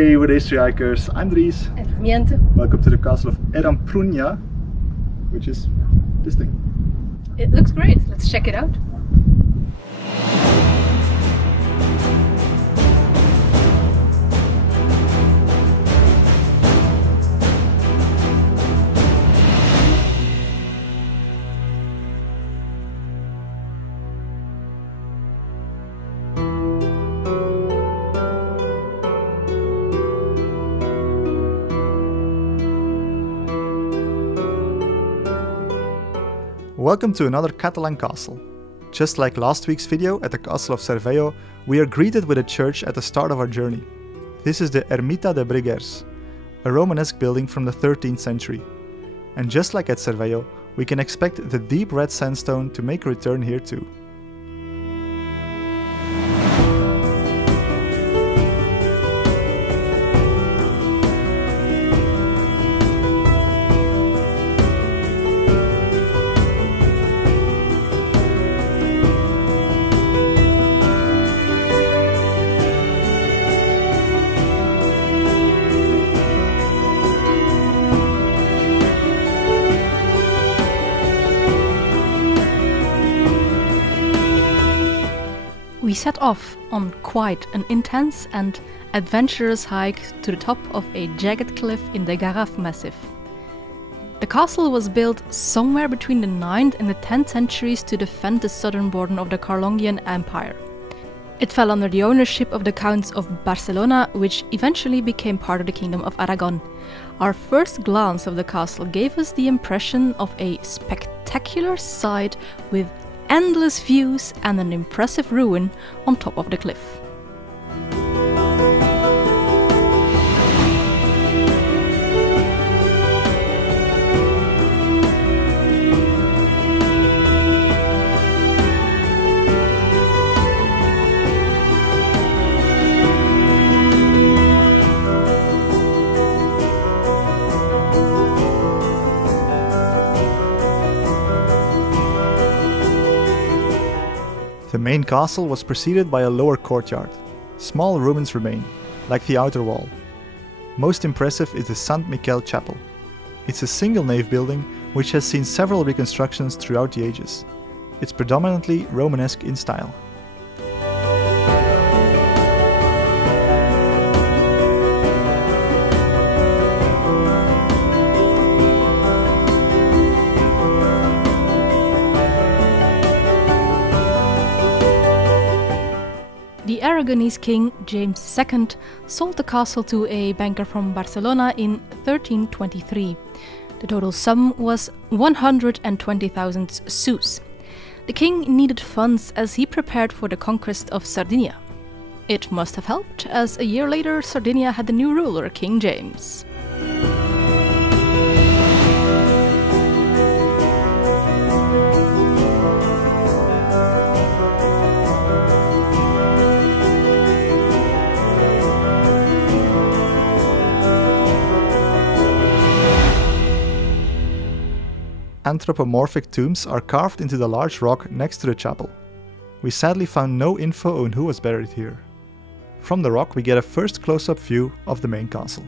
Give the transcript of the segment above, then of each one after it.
Hey, we're the History Hikers. I'm Dries. And Miente. Welcome to the castle of Eramprunha, which is this thing. It looks great. Let's check it out. Welcome to another Catalan castle. Just like last week's video at the castle of Cervello, we are greeted with a church at the start of our journey. This is the Ermita de Briguers, a Romanesque building from the 13th century. And just like at Cervello, we can expect the deep red sandstone to make a return here too. We set off on quite an intense and adventurous hike to the top of a jagged cliff in the Garraf Massif. The castle was built somewhere between the 9th and the 10th centuries to defend the southern border of the Carolinggian Empire. It fell under the ownership of the Counts of Barcelona, which eventually became part of the Kingdom of Aragon. Our first glance of the castle gave us the impression of a spectacular site with endless views and an impressive ruin on top of the cliff. The main castle was preceded by a lower courtyard. Small ruins remain, like the outer wall. Most impressive is the Sant Miquel Chapel. It's a single nave building which has seen several reconstructions throughout the ages. It's predominantly Romanesque in style. The Aragonese king James II sold the castle to a banker from Barcelona in 1323. The total sum was 120,000 sous. The king needed funds as he prepared for the conquest of Sardinia. It must have helped, as a year later Sardinia had the new ruler, King James. Anthropomorphic tombs are carved into the large rock next to the chapel. We sadly found no info on who was buried here. From the rock we get a first close-up view of the main castle.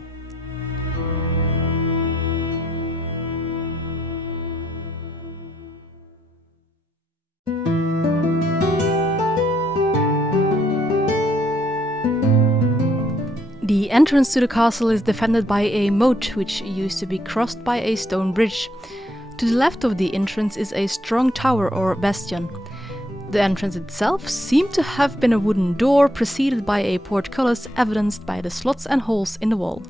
The entrance to the castle is defended by a moat, which used to be crossed by a stone bridge. To the left of the entrance is a strong tower or bastion. The entrance itself seemed to have been a wooden door preceded by a portcullis, evidenced by the slots and holes in the wall.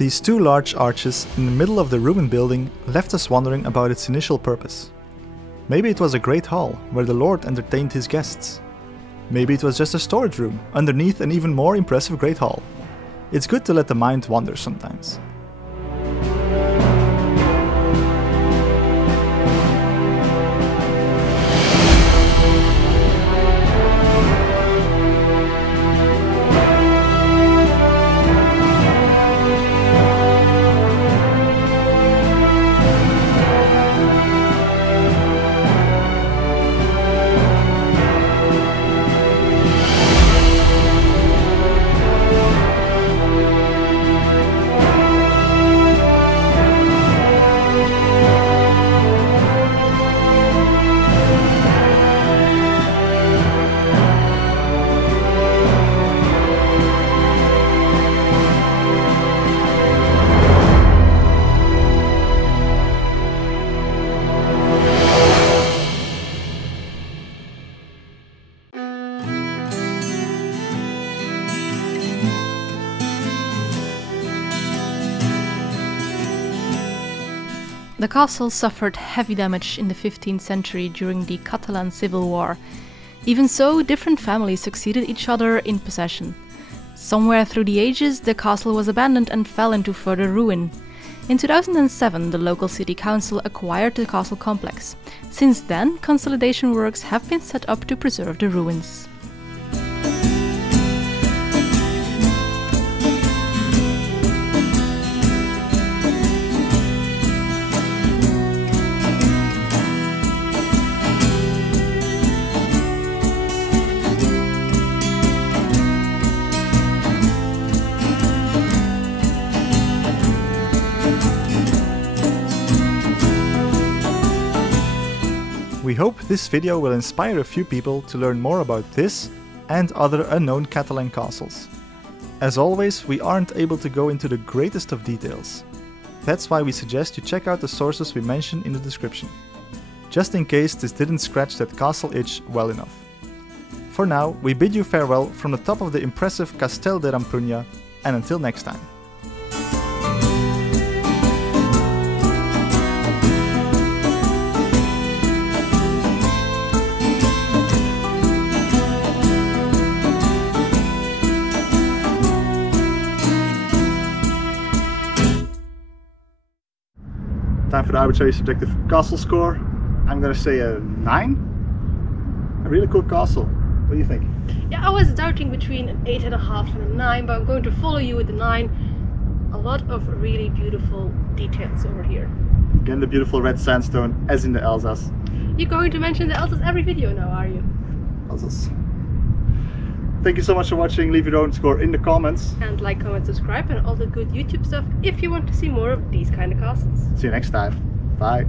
These two large arches in the middle of the ruined building left us wondering about its initial purpose. Maybe it was a great hall where the Lord entertained his guests. Maybe it was just a storage room underneath an even more impressive great hall. It's good to let the mind wander sometimes. The castle suffered heavy damage in the 15th century during the Catalan Civil War. Even so, different families succeeded each other in possession. Somewhere through the ages, the castle was abandoned and fell into further ruin. In 2007, the local city council acquired the castle complex. Since then, consolidation works have been set up to preserve the ruins. We hope this video will inspire a few people to learn more about this and other unknown Catalan castles. As always, we aren't able to go into the greatest of details. That's why we suggest you check out the sources we mention in the description, just in case this didn't scratch that castle itch well enough. For now, we bid you farewell from the top of the impressive Castel de Rampuña, and until next time. Time for the arbitrary subjective castle score. I'm gonna say a 9. A really cool castle. What do you think? Yeah, I was doubting between an 8.5 and a 9, but I'm going to follow you with the 9. A lot of really beautiful details over here. Again, the beautiful red sandstone, as in the Elzas. You're going to mention the Elzas every video now, are you? Elzas. Thank you so much for watching. Leave your own score in the comments. And like, comment, subscribe, and all the good YouTube stuff if you want to see more of these kind of castles. See you next time. Bye.